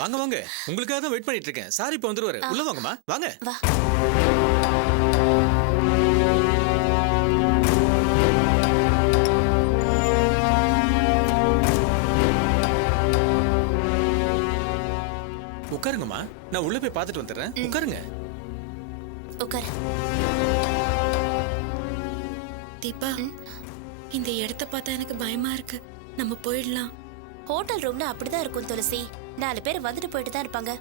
வாங்க வாங்க, உங்களுக்காக தான் வெயிட் பண்ணிட்டு இருக்கேன். சார் இப்ப வந்துருவாரு. உள்ள வாங்கம்மா, வாங்க. வா. உட்காருங்கம்மா, நான் உள்ள போய் பார்த்துட்டு வந்துடுறேன். உட்காருங்க. உட்காரு. தீபா, இந்த இடத்த பார்த்தா எனக்கு பயமா இருக்கு. நம்ம போயிடலாம். ஹோட்டல் ரூம்னா அப்படிதான் இருக்கும் துளசி. 4 பேர் வந்துட்டு போயிட்டு தான் இருப்பாங்க.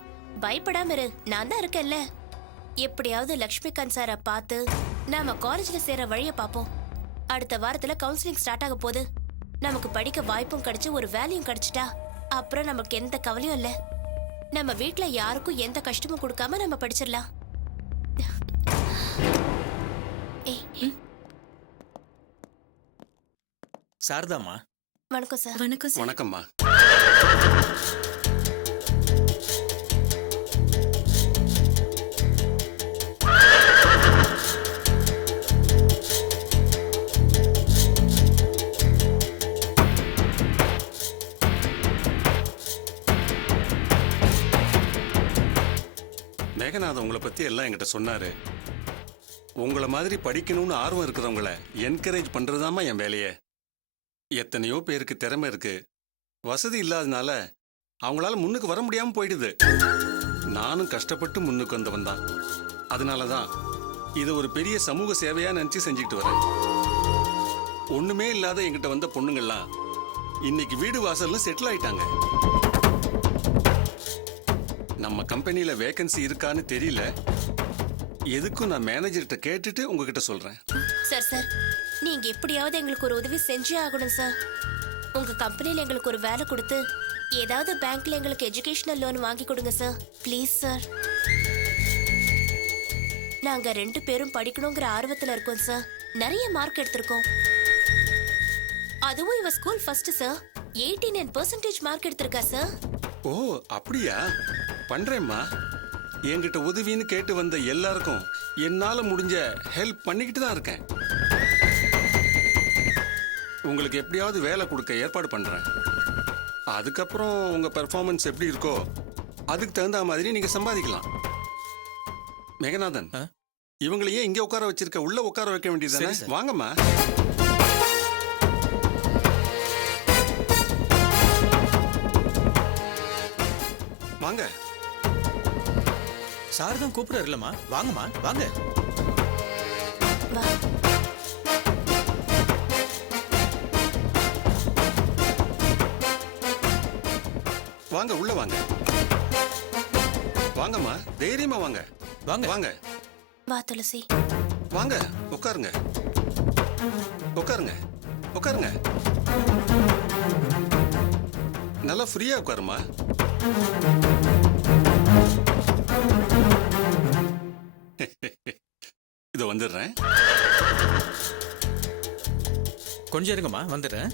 பயப்படாம இரு, நான் தான் இருக்கேன்ல. எப்படியாவது லக்ஷ்மிகாந்த் சாரை பார்த்து நாம காலேஜ்ல சேர வழிய பார்ப்போம். அடுத்த வாரத்துல கவுன்சிலிங் ஸ்டார்ட் ஆக போகுது. நமக்கு படிக்க வாய்ப்பும் கிடைச்சு ஒரு வேலையும் கிடைச்சிட்டா அப்புறம் நமக்கு எந்த கவலையும் இல்ல. நம்ம வீட்ல யாருக்கும் எந்த கஷ்டமும் கொடுக்காம நம்ம படிச்சிடலாம். சாரதாம்மா. வணக்கம் சார். வணக்கம் சார். வணக்கம்மா. மேகநாதன் உங்களை பத்தி எல்லாம் என்கிட்ட சொன்னாரு. உங்களை மாதிரி படிக்கணும்னு ஆர்வம் இருக்கிறவங்கள என்கரேஜ் பண்றதுதாம்மா என் வேலையே. எத்தனையோ பேருக்கு திறமை இருக்கு, வசதி இல்லாதனால அவங்களால முன்னுக்கு வர முடியாம போயிடுது. நானும் கஷ்டப்பட்டு முன்னுக்கு வந்தவன் தான். அதனாலதான் இது ஒரு பெரிய சமூக சேவையா நினைச்சு செஞ்சுக்கிட்டு வரேன். ஒண்ணுமே இல்லாத என்கிட்ட வந்த பொண்ணுங்கள்லாம் இன்னைக்கு வீடு வாசல்ல செட்டில் ஆயிட்டாங்க. நம்ம கம்பெனியில வேகன்சி இருக்கான்னு தெரியல. எதுக்கும் நான் மேனேஜர்கிட்ட கேட்டுட்டு உங்ககிட்ட சொல்றேன். சார், நீங்க எப்படியாவது எங்களுக்கு ஒரு உதவி செஞ்சே ஆகணும் சார். உங்க கம்பெனில எங்களுக்கு ஒரு வேலை கொடுத்து ஏதாவது பேங்க்ல எங்களுக்கு எஜுகேஷனல் லோன் வாங்கி கொடுங்க சார். Please sir. நாங்க 2 பேரும் படிக்கணுங்கிற ஆர்வத்துல இருக்கோம் சார். நிறைய மார்க் எடுத்திருக்கோம். அதுவும் இவ ஸ்கூல் ஃபர்ஸ்ட் சார். 89% மார்க் எடுத்திருக்கா சார். ஓ அப்படியா? பண்றேம்மா. என்கிட்ட உதவின்னு கேட்டு வந்த எல்லாருக்கும் என்னால முடிஞ்ச ஹெல்ப் பண்ணிக்கிட்டு தான் இருக்கேன். உங்களுக்கு எப்படியாவது வேலை கொடுக்க ஏற்பாடு பண்றேன். அதுக்கப்புறம் உங்க பெர்ஃபார்மன்ஸ் எப்படி இருக்கோ அதுக்கு தகுந்த மாதிரி நீங்க சம்பாதிக்கலாம். மேகநாதன், இவங்களையே இங்க உட்கார வச்சிருக்க, உள்ள உட்கார வைக்க வேண்டியதுதானே? வாங்கம்மா. வாங்க. சார் தான் கூப்பிடுறாரு இல்லம்மா, வாங்கம்மா, வாங்க. வா. வாங்க, உள்ள வாங்க. வாங்கம்மா, தைரியமா வாங்க. வாங்க வாங்க. வா துளசி. வாங்க, உட்காருங்க. உட்காருங்க. உட்காருங்க. நல்லா ஃப்ரீயா உட்காருமா. இது வந்துடுறேன். கொஞ்சம் இருங்கம்மா, வந்துடுறேன்.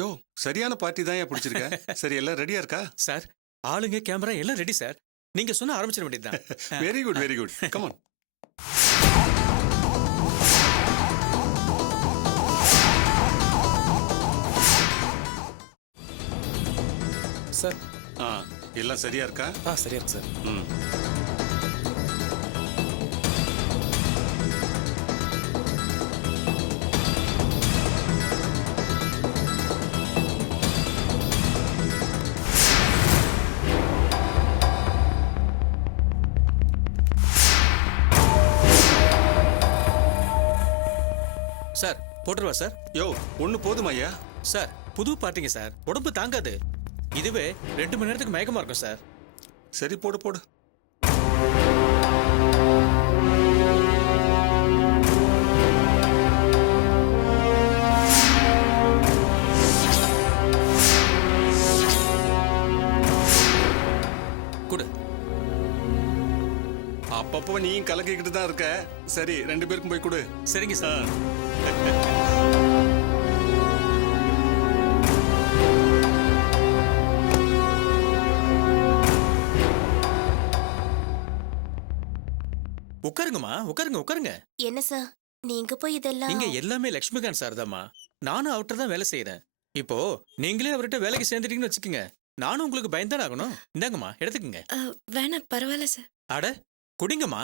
யோ, சரியான பார்ட்டி தான் பிடிச்சிருக்க. சரி, எல்லாம் ரெடியா இருக்கா? சார், ஆளுங்க கேமரா எல்லாம் ரெடி சார். நீங்க சொன்ன ஆரம்பிச்சிட வேண்டியதுதான். Very good, very good. Come on. Sir, எல்லாம் சரியா இருக்கா? சரியா இருக்கு சார். ம். Sir, போட்டுருவா sir. யோ, ஒண்ணு போதும் ஐயா. சார், புது பார்ட்டிங்க சார், உடம்பு தாங்காது. இதுவே 2 மணி நேரத்துக்கு மயக்கமா இருக்கும் சார். சரி, போடு போடு. குடு. அப்பப்போ நீயும் கலக்கிக்கிட்டு தான் இருக்க. சரி, 2 பேருக்கும் போய் கொடு. சரிங்க சார். உட்காருங்கம்மா, உட்காருங்க, உட்காருங்க. என்ன சார், நீங்க போய் இதெல்லாம் இங்க எல்லாமே லட்சுமிகாந்த் சார் தாம்மா. நானும் அவர்கிட்ட தான் வேலை செய்யறேன். இப்போ நீங்களே அவர்கிட்ட வேலைக்கு சேர்ந்துட்டீங்கன்னு வச்சுக்கோங்க, நானும் உங்களுக்கு பயன்தான் ஆகணும். இந்தாங்கம்மா, எடுத்துக்கங்க. வேணாம், பரவாயில்ல சார். அட குடிங்கம்மா.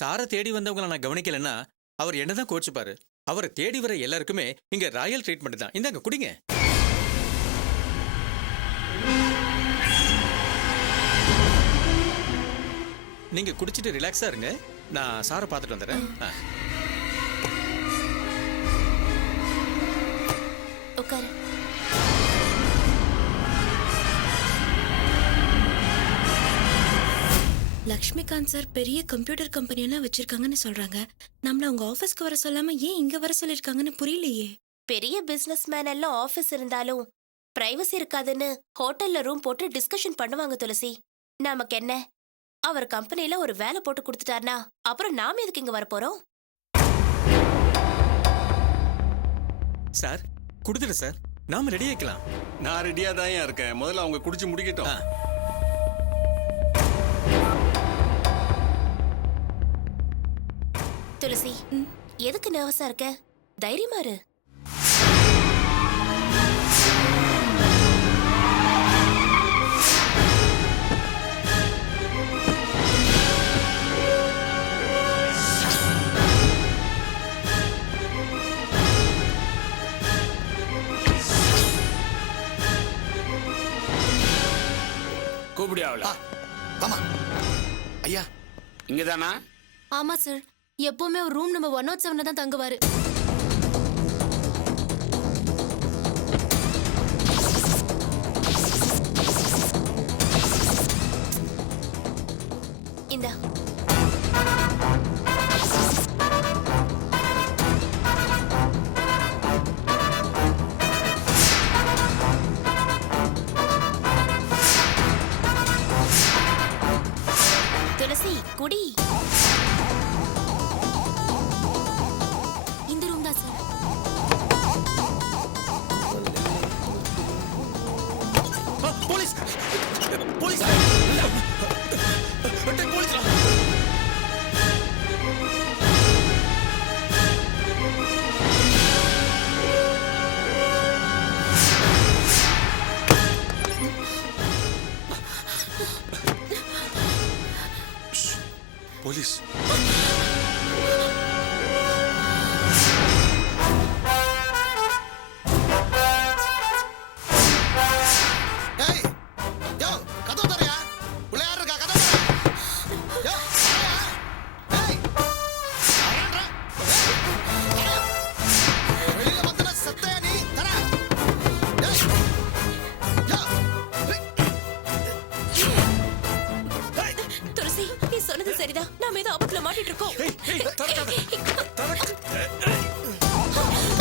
சாரை தேடி வந்தவங்களை நான் கவனிக்கலன்னா அவர் என்னதான் கோச்சுப்பாரு. அவரை தேடி வர எல்லாருக்குமே இங்க ராயல் ட்ரீட்மெண்ட் தான். இந்தாங்க குடிங்க. நீங்க குடிச்சிட்டு ரிலாக்ஸா இருங்க. நான் சாரை பார்த்துட்டு வந்துடுறேன். உட்காரு. லக்ஷ்மிகாந்த் சார் பெரிய கம்ப்யூட்டர் கம்பெனியெல்லாம் வச்சிருக்காங்கன்னு சொல்றாங்க. நம்மள அவங்க ஆபீஸ்க்கு வர சொல்லாம ஏன் இங்க வர சொல்லிருக்காங்கன்னு புரியலையே. பெரிய பிசினஸ் மேன் எல்லாம் ஆபீஸ் இருந்தாலும் பிரைவசி இருக்காதுன்னு ஹோட்டல்ல ரூம் போட்டு டிஸ்கஷன் பண்ணுவாங்க துளசி. நமக்கு என்ன, அவர் கம்பெனில ஒரு வேலை போட்டு கொடுத்துட்டாருனா அப்புறம் நாம எதுக்கு இங்க வர போறோம்? சார் குடுத்துடு சார், நாம ரெடி ஆயிக்கலாம். நான் ரெடியா தான் இருக்கேன். முதல்ல அவங்க குடிச்சு முடிக்கட்டும். துளசி, எதுக்கு நர்வஸா இருக்க? தைரியமா இரு. கூப்பிடியாவல? ஆமா ஐயா, இங்கதானா? ஆமா சார், எப்பவுமே ஒரு ரூம் நம்பர் 107 தான் தங்குவாரு. இந்தா. துளசி குடி. இந்த ரூம் தான் sir. Police police police. Police. ஏய் யோ, கதவு தரையா? உள்ள யார் இருக்கா? கதவு தர. யோ, தரையா? ஏய் தரேன்றா. தரையா? வெளியில வந்தனா செத்தையா நீ? தர. ஏய் யோ. துளசி, நீ சொன்னது சரிதான். நாம ஏதோ ஆபத்துல மாட்டிட்டு இருக்கோம். போலீஸ். ஏய்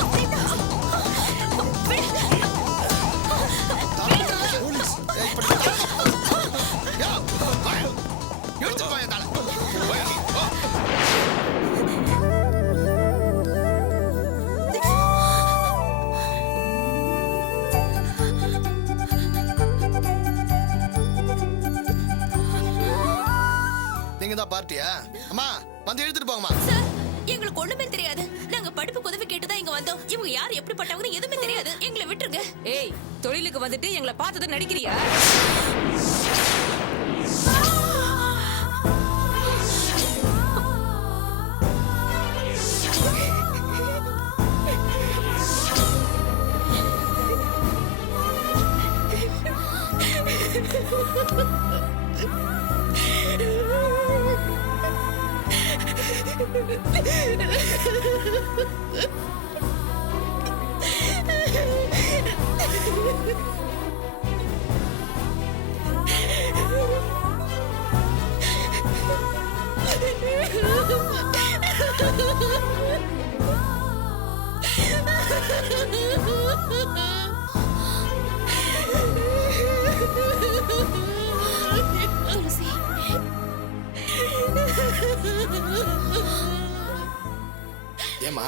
இப்படி யோ. எடுத்து போய் தாள. போய் போ. நீங்க தான் பார்ட்டியா? அம்மா வந்து எடுத்துட்டு போங்கம்மா. சார், எங்களுக்கு ஒண்ணுமே தெரியாது. நாங்க படிப்பு உதவி கேட்டுதான் இங்க வந்தோம். இவங்க யார், எப்படிப்பட்டவங்க எதுவுமே தெரியாது. எங்களை விட்டுருங்க. ஏய், தொழிலுக்கு வந்துட்டு எங்களை பார்த்தது நடிக்கிறியா? துளசி, ஏமா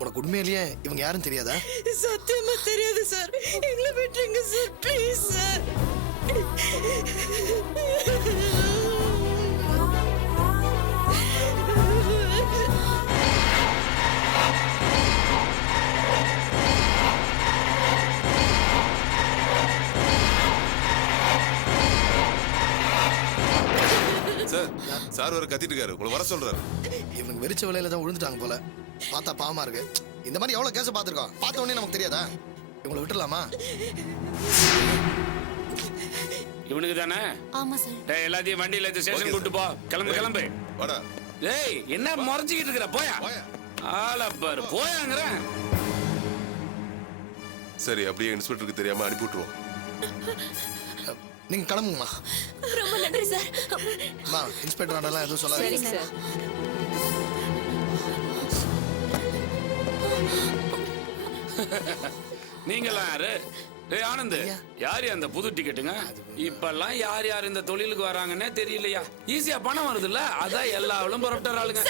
உனக்கு உண்மையிலேயே இவங்க யாரும் தெரியாதா? சத்தியமா தெரியாது சார். எங்களை விட்டுருங்க சார், ப்ளீஸ் சார். சார் வர கத்திட்டு இருக்காரு, உங்களை வர சொல்றாரு. இவனுக்கு வெறிச்ச வேலையில தான் விழுந்துட்டாங்க போல. பார்த்தா பாவமா இருக்கு. இந்த மாதிரி எவ்வளவு கேஸ் பார்த்துருக்கோம், பார்த்த உடனே நமக்கு தெரியாதா? இவங்களை விட்டுலாமா? இவனுக்கு தானே? ஆமா சார். டேய், எல்லாத்தையும் வண்டியில ஏத்தி ஸ்டேஷன் கூட்டு போ. கிளம்பு கிளம்பு. வாடா. டேய், என்ன முறைச்சிக்கிட்டு இருக்கிற? போயா. ஆள பாரு, போயாங்கறேன். சரி, அப்படியே இன்ஸ்பெக்டருக்கு தெரியாம அனுப்பி விட்டுருவோம். நீங்க கிளம்புங்கம்மா. ரொம்ப நன்றி சார். அம்மா, இன்ஸ்பெக்டர் ஆனலாம் எதுவும் சொல்லாதீங்க. சரிங்க சார். நீங்களாம் யாரு? டேய் ஆனந்த், யார் அந்த புது டிக்கெட்டுங்க? இப்பெல்லாம் யார் யார் இந்த தொழிலுக்கு வராங்கன்னே தெரியலையா? ஈஸியா பணம் வருதுல்ல, அதான் எல்லா ஆளும் புறப்பட்டு ஆளுங்க.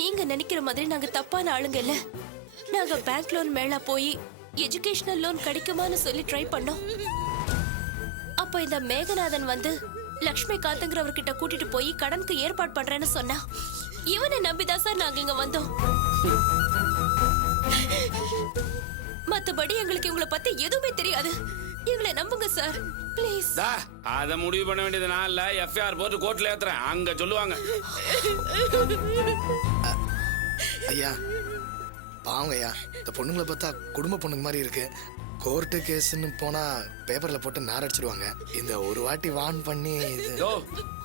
நீங்க நினைக்கிற மாதிரி நாங்க தப்பான ஆளுங்க இல்ல. நாங்க பேங்க் லோன் மேல போய் எஜுகேஷனல் லோன் கிடைக்குமான்னு சொல்லி ட்ரை பண்ணோம். அப்ப இந்த மேகநாதன் வந்து லக்ஷ்மி காத்துங்கிறவர்கிட்ட கூட்டிட்டு போய் கடனுக்கு ஏற்பாடு பண்றேன்னு சொன்னா, இவனை நம்பிதான் சார் நாங்க இங்க வந்தோம். மத்தபடி எங்களுக்கு இவங்கள பத்தி எதுவுமே தெரியாது. எங்களை நம்புங்க சார், ப்ளீஸ். அத முடிவு பண்ண வேண்டியது நான் இல்ல. எஃப்ஐஆர் போட்டு கோர்ட்ல ஏத்துறேன், அங்க சொல்லுவாங்க. ஐயா பாவங்க ஐயா, இந்த பொண்ணுங்களை பார்த்தா குடும்ப பொண்ணுங்க மாதிரி இருக்கு. கோர்ட்டு கேஸ்ன்னு போனா பேப்பர்ல போட்டு நார் அடிச்சிடுவாங்க. இந்த ஒரு வாட்டி வான் பண்ணி யோ,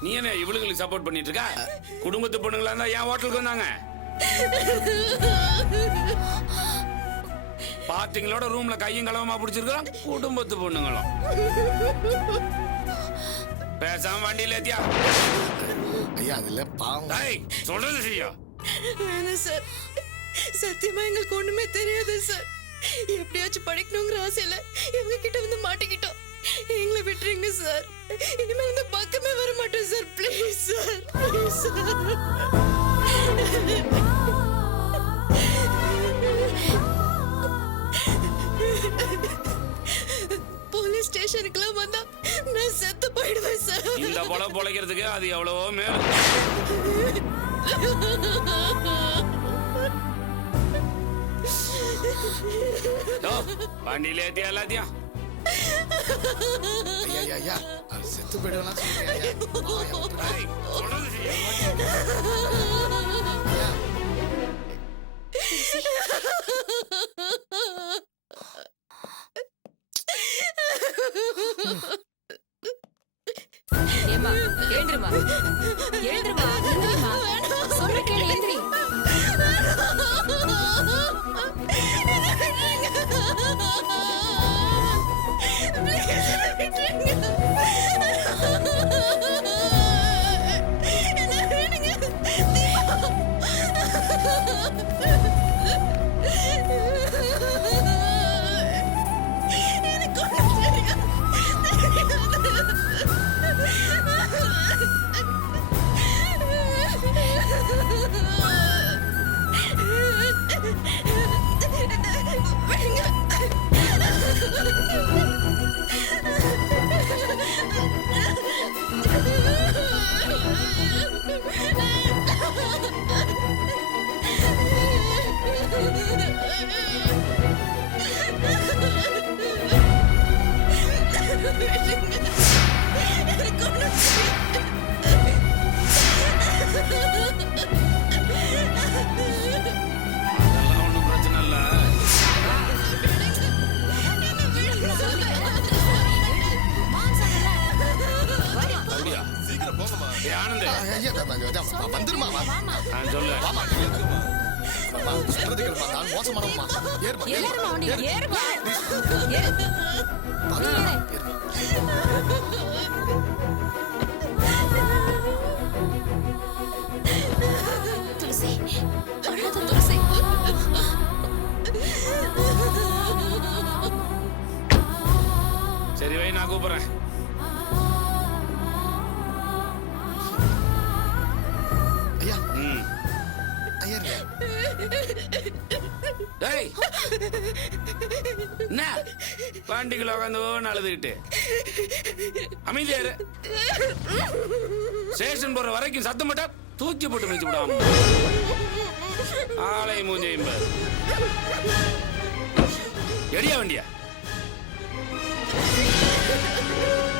நீ என்ன இவளுங்களுக்கு சப்போர்ட் பண்ணிட்டு இருக்க? குடும்பத்து பொண்ணுங்களா இருந்தா ஏன் ஹோட்டலுக்கு வந்தாங்க? பாட்டிங்களோட ரூம்ல கையும் களவமா பிடிச்சிருக்கான் குடும்பத்து பொண்ணுங்களும். பேசாம வண்டியில ஏத்தியா? ஐயா அதுல பாவம். டேய், சொல்றது சரியா? வேணாம் சார், சத்தியமா எங்களுக்கு ஒண்ணுமே தெரியாது சார். எப்படியாச்சும் படிக்கணுங்கிற ஆசையில எங்க கிட்ட வந்து மாட்டிக்கிட்டோம். எங்களை விட்டுருங்க சார். இனிமேல் இந்த பக்கமே வர மாட்டோம் sir. Please sir, please sir. Police ஸ்டேஷனுக்குலாம் வந்தா நான் செத்து போயிடுவேன் சார். இந்த பொல பொழைக்கிறதுக்கு அது எவ்வளவோ மேல். வண்டியில ஏத்தியா எல்லாத்தையும்? ஐயா ஐயா ஐயா, அது செத்து போயிடுவேன் சொல்றேன் ஐயா. டேய், சொல்றது சரியா? ஐயா ஏமா, எழுந்திருமா. எழுந்திருமா. சொல்ற கேளு, எழுந்திரி. அதெல்லாம் ஒண்ணும் பிரச்சனை இல்ல. அப்படியா? சீக்கிரம் போங்கம்மா. ஏய், ஆனந்த், ஐயா வந்துருமா? நான் சொல்லு. சொல்றது கேளுமா, நான் மோசமானவமா. ஏறுமா ஏறுமா வண்டியில, ஏறுமா. துளசி, அழாத துளசி. சரி வை, நான் கூப்பிடுறேன். ஐயா ம். ஐயா இருங்க. டேய், என்ன வண்டிக்குள்ள உட்காந்து அழுதுகிட்டு அமைதியா இரு. ஸ்டேஷன் போற வரைக்கும் சத்தம் மட்டும் தூக்கி போட்டு மிதிச்சு விடாம ஆலை மூஞ்சையும் பாரு. எடியா வண்டியா? சார்